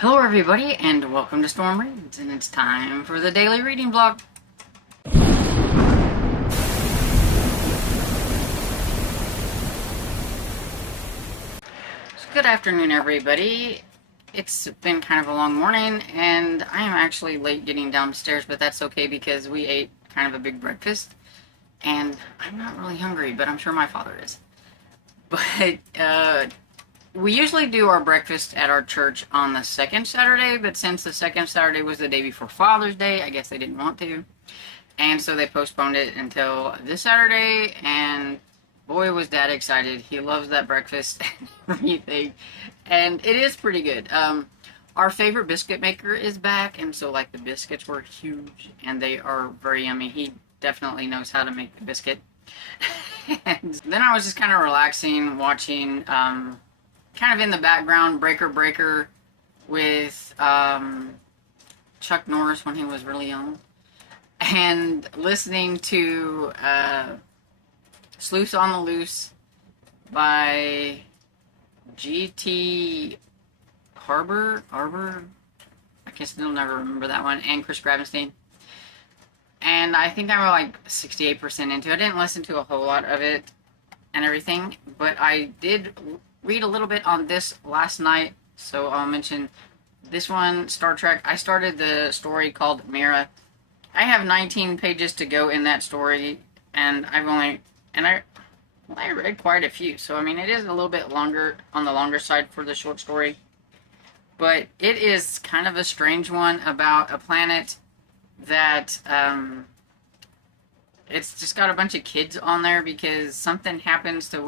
Hello everybody and welcome to Storm Reads, and it's time for the daily reading vlog. So good afternoon everybody. It's been kind of a long morning and I am actually late getting downstairs, but that's okay because we ate kind of a big breakfast and I'm not really hungry, but I'm sure my father is. But we usually do our breakfast at our church on the second Saturday, but since the second Saturday was the day before Father's Day, I guess they didn't want to. And so they postponed it until this Saturday, and boy was Dad excited. He loves that breakfast and everything. And it is pretty good. Our favorite biscuit maker is back, and so like the biscuits were huge and they are very yummy. He definitely knows how to make the biscuit. And then I was just kind of relaxing, watching kind of in the background Breaker Breaker with Chuck Norris when he was really young, and listening to Sleuths on the Loose by G.T. Arbor, I guess they'll never remember that one, and Chris Grabenstein. And I think I'm like 68% into it. I didn't listen to a whole lot of it and everything, but I did read a little bit on this last night, so I'll mention this one, Star Trek. I started the story called Mira. I have 19 pages to go in that story, and I read quite a few, so I mean it is a little bit longer, on the longer side for the short story, but it is kind of a strange one about a planet that it's just got a bunch of kids on there because something happens to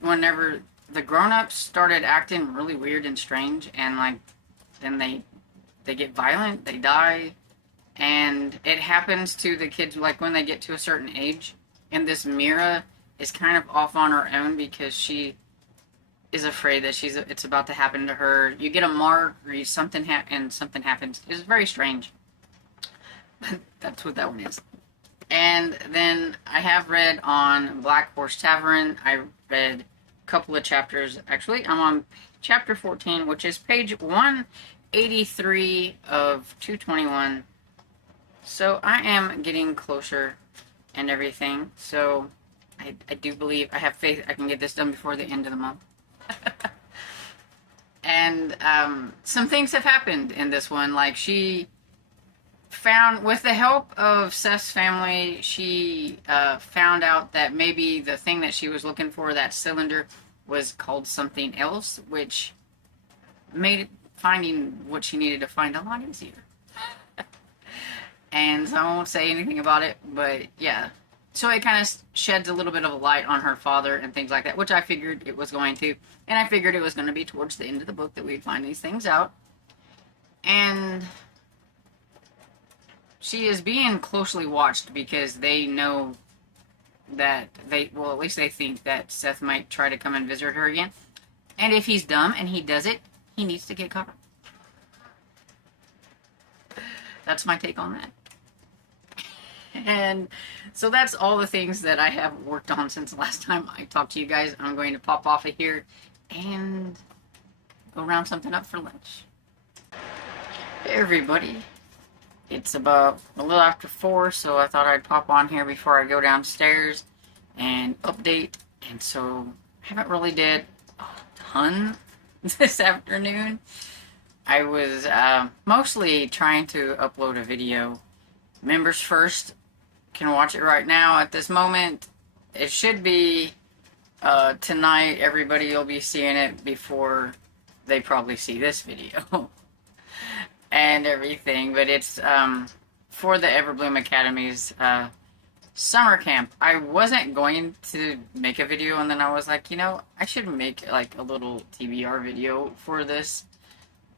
whenever the grown-ups started acting really weird and strange, and like then they get violent, they die, and it happens to the kids like when they get to a certain age. And this Mira is kind of off on her own because she is afraid that it's about to happen to her. You get a mark or something happens. It's very strange. That's what that one is. And then I have read on Black Horse Tavern. I read a couple of chapters. Actually, I'm on chapter 14, which is page 183 of 221. So I am getting closer and everything. So I do believe, I have faith I can get this done before the end of the month. And some things have happened in this one. Like with the help of Seth's family, she found out that maybe the thing that she was looking for, that cylinder, was called something else, which made finding what she needed to find a lot easier. And so I won't say anything about it, but yeah. So it kind of sheds a little bit of a light on her father and things like that, which I figured it was going to. And I figured it was going to be towards the end of the book that we'd find these things out. And she is being closely watched because they know that well, at least they think that Seth might try to come and visit her again. And if he's dumb and he does it, he needs to get covered. That's my take on that. And so that's all the things that I have worked on since the last time I talked to you guys. I'm going to pop off of here and go round something up for lunch. Hey everybody. It's about a little after 4, so I thought I'd pop on here before I go downstairs and update. And so I haven't really did a ton this afternoon. I was mostly trying to upload a video. Members first can watch it right now at this moment. It should be tonight. Everybody will be seeing it before they probably see this video. And everything, but it's for the Everbloom Academy's summer camp. I wasn't going to make a video, and then I was like, you know, I should make like a little TBR video for this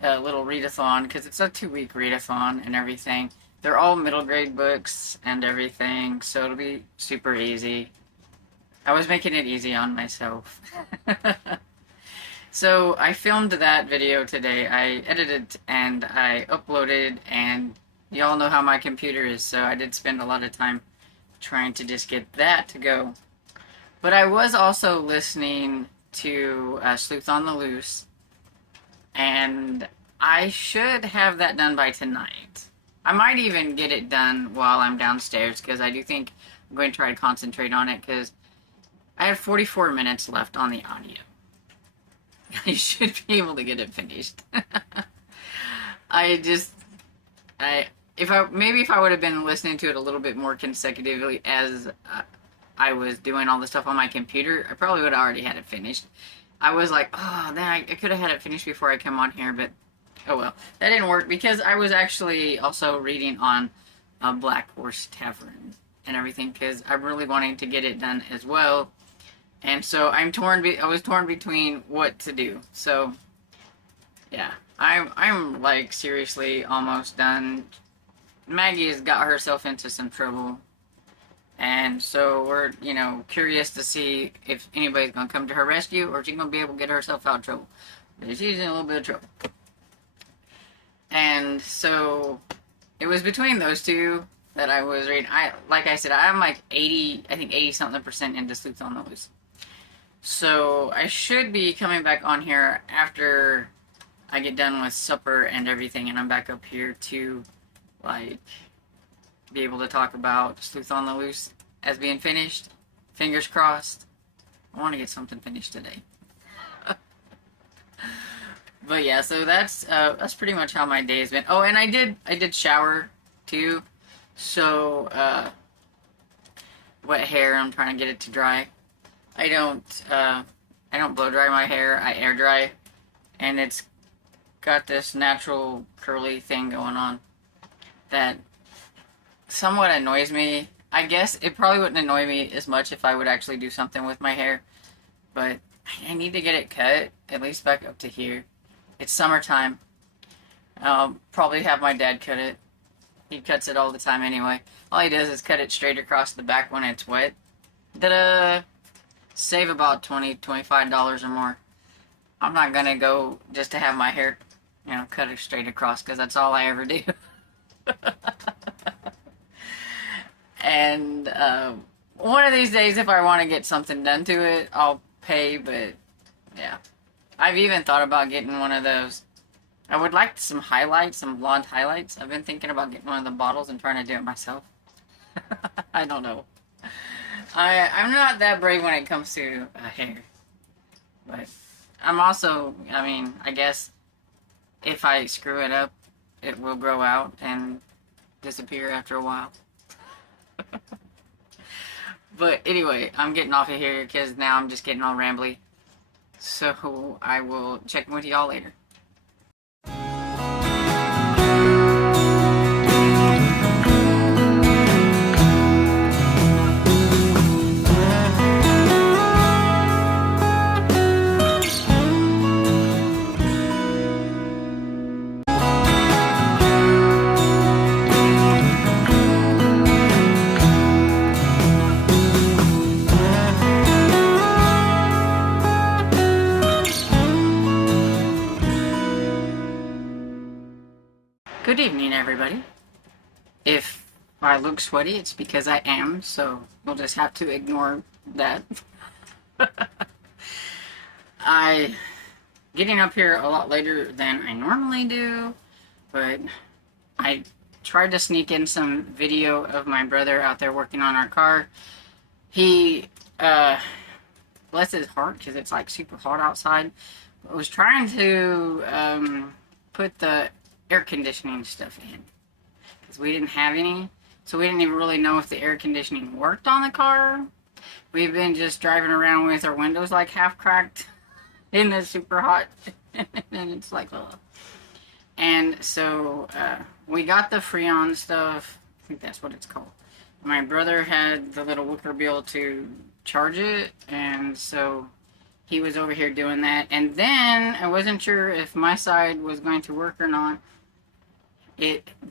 little readathon, because it's a 2-week readathon and everything. They're all middle grade books and everything, so it'll be super easy. I was making it easy on myself. So I filmed that video today. I edited and I uploaded, and y'all know how my computer is, so I did spend a lot of time trying to just get that to go. But I was also listening to Sleuth on the Loose, and I should have that done by tonight. I might even get it done while I'm downstairs, because I do think I'm going to try to concentrate on it, because I have 44 minutes left on the audio. I should be able to get it finished. If I would have been listening to it a little bit more consecutively as I was doing all the stuff on my computer, I probably would have already had it finished. I was like, oh, then I could have had it finished before I come on here, but oh well. That didn't work, because I was actually also reading on Black Horse Tavern and everything, because I'm really wanting to get it done as well. And so I was torn between what to do. So yeah, I'm like seriously almost done. Maggie has got herself into some trouble, and so we're, you know, curious to see if anybody's gonna come to her rescue, or she's gonna be able to get herself out of trouble. She's in a little bit of trouble. And so it was between those two that I was reading. Like I said, I'm like 80 something percent into Sleuth on the Loose. So I should be coming back on here after I get done with supper and everything, and I'm back up here to, like, be able to talk about Sleuth on the Loose as being finished. Fingers crossed. I want to get something finished today. But yeah, so that's pretty much how my day has been. Oh, and I did shower too. So wet hair, I'm trying to get it to dry. I don't blow dry my hair, I air dry, and it's got this natural curly thing going on that somewhat annoys me. I guess it probably wouldn't annoy me as much if I would actually do something with my hair, but I need to get it cut, at least back up to here. It's summertime. I'll probably have my dad cut it. He cuts it all the time anyway. All he does is cut it straight across the back when it's wet. Ta-da! Save about $20, $25 or more. I'm not gonna go just to have my hair, you know, cut it straight across, because that's all I ever do. And one of these days, if I want to get something done to it, I'll pay, but yeah. I've even thought about getting one of those. I would like some highlights, some blonde highlights. I've been thinking about getting one of the bottles and trying to do it myself. I don't know. I'm not that brave when it comes to hair. But I'm also, I mean, I guess if I screw it up, it will grow out and disappear after a while. But anyway, I'm getting off of here because now I'm just getting all rambly. So I will check in with y'all later. Good evening, everybody. If I look sweaty, it's because I am, so we'll just have to ignore that. Getting up here a lot later than I normally do, but I tried to sneak in some video of my brother out there working on our car. He, bless his heart, because it's like super hot outside, was trying to put the air conditioning stuff in, because we didn't have any, so we didn't even really know if the air conditioning worked on the car. We've been just driving around with our windows like half cracked in the super hot and it's like, ugh. And so we got the Freon stuff, I think that's what it's called. My brother had the little wicker bill to charge it, and so he was over here doing that. And then I wasn't sure if my side was going to work or not.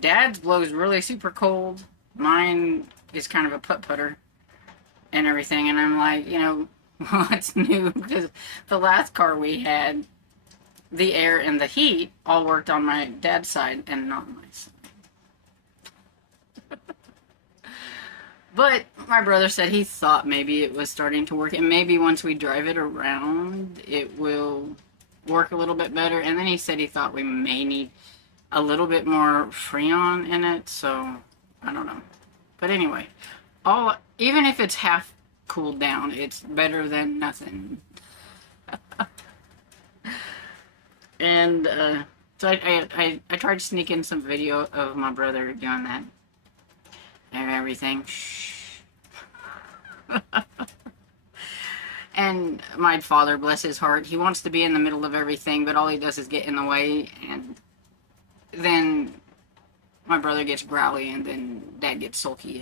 Dad's blows really super cold. Mine is kind of a putt-putter and everything. And I'm like, you know, what's new? Because the last car we had, the air and the heat all worked on my dad's side and not my side. But my brother said he thought maybe it was starting to work. And maybe once we drive it around, it will work a little bit better. And then he said he thought we may need a little bit more Freon in it, so I don't know. But anyway, even if it's half cooled down, it's better than nothing. And so I tried to sneak in some video of my brother doing that and everything. Shh. And my father, bless his heart, he wants to be in the middle of everything, but all he does is get in the way, and then my brother gets growly, and then Dad gets sulky,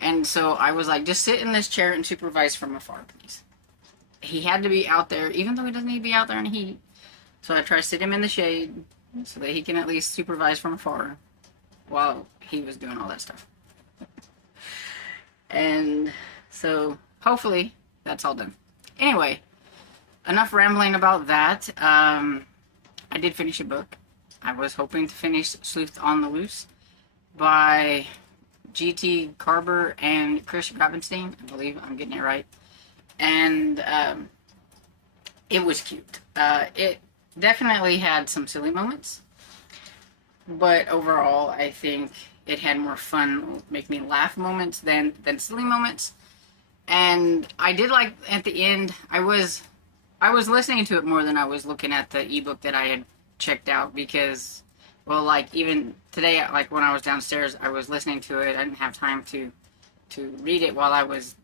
and so I was like, just sit in this chair and supervise from afar, please. He had to be out there, even though he doesn't need to be out there in the heat. So I try to sit him in the shade so that he can at least supervise from afar while he was doing all that stuff. And so hopefully that's all done. Anyway, enough rambling about that. I did finish a book. I was hoping to finish Sleuth on the Loose by G.T. Carber and Chris Grabenstein. I believe I'm getting it right. And it was cute. It definitely had some silly moments, but overall I think it had more fun, make me laugh moments than silly moments. And I did like at the end, I was listening to it more than I was looking at the ebook that I had checked out, because, well, like even today, like when I was downstairs, I was listening to it. I didn't have time to read it while I was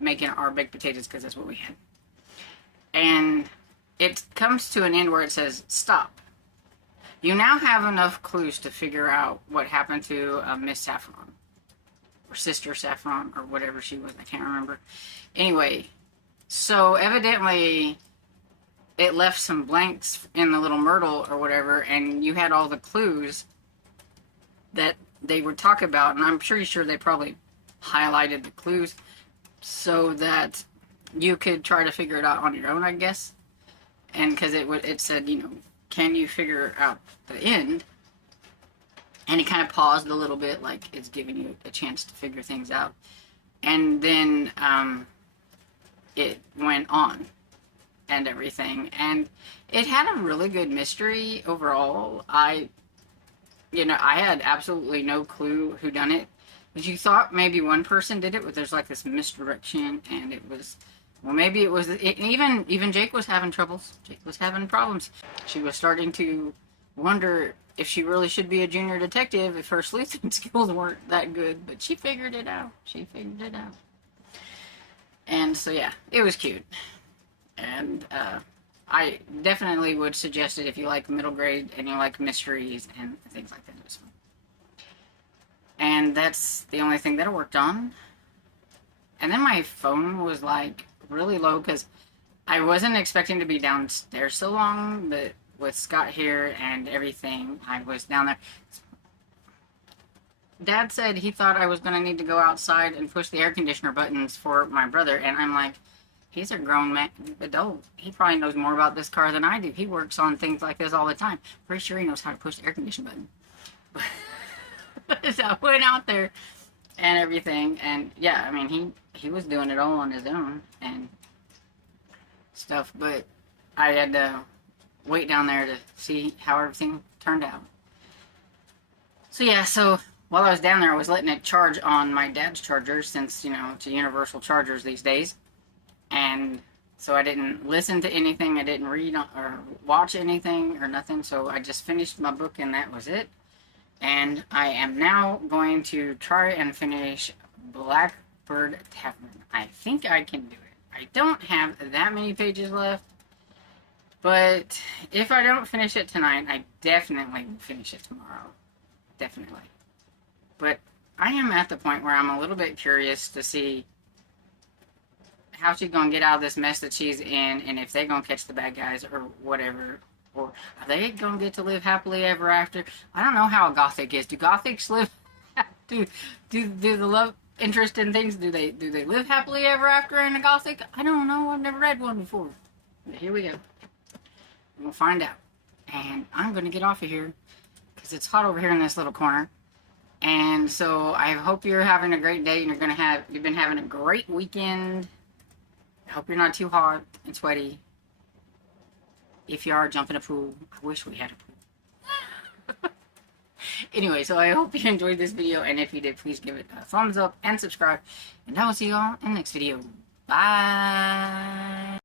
making our baked potatoes, because that's what we had. And it comes to an end where it says, stop. You now have enough clues to figure out what happened to Miss Saffron, or Sister Saffron, or whatever she was. I can't remember. Anyway, so evidently it left some blanks in the little myrtle or whatever, and you had all the clues that they would talk about, and I'm pretty sure they probably highlighted the clues so that you could try to figure it out on your own, I guess. And because it said, you know, can you figure out the end? And it kind of paused a little bit, like it's giving you a chance to figure things out. And then it went on and everything. And it had a really good mystery overall. I had absolutely no clue who done it. But you thought maybe one person did it, but there's like this misdirection, and it was, well, maybe it was, even Jake was having troubles. Jake was having problems. She was starting to wonder if she really should be a junior detective if her sleuthing skills weren't that good, but she figured it out. And so, yeah, it was cute. And I definitely would suggest it if you like middle grade and you like mysteries and things like that. It was fun. And that's the only thing that I worked on. And then my phone was like really low because I wasn't expecting to be downstairs so long, but with Scott here and everything, I was down there. Dad said he thought I was going to need to go outside and push the air conditioner buttons for my brother, and I'm like, he's a grown man, adult. He probably knows more about this car than I do. He works on things like this all the time. Pretty sure he knows how to push the air conditioner button. So I went out there and everything, and yeah, I mean, he was doing it all on his own and stuff, but I had to wait down there to see how everything turned out. So yeah, so while I was down there, I was letting it charge on my dad's charger, since, you know, it's a universal chargers these days. And so I didn't listen to anything, I didn't read or watch anything or nothing, so I just finished my book and that was it. And I am now going to try and finish Blackbird Tavern. I think I can do it. I don't have that many pages left, but if I don't finish it tonight, I definitely will finish it tomorrow. Definitely. But I am at the point where I'm a little bit curious to see how she's going to get out of this mess that she's in, and if they're going to catch the bad guys or whatever. Or are they going to get to live happily ever after? I don't know how Gothic is. Do Gothics live? do the love interest in things? Do they live happily ever after in a Gothic? I don't know. I've never read one before. But here we go. We'll find out. And I'm going to get off of here because it's hot over here in this little corner. And so I hope you're having a great day and you've been having a great weekend. I hope you're not too hot and sweaty. If you are, jump in a pool. I wish we had a pool. Anyway, so I hope you enjoyed this video, and if you did, please give it a thumbs up and subscribe. And I will see you all in the next video. Bye!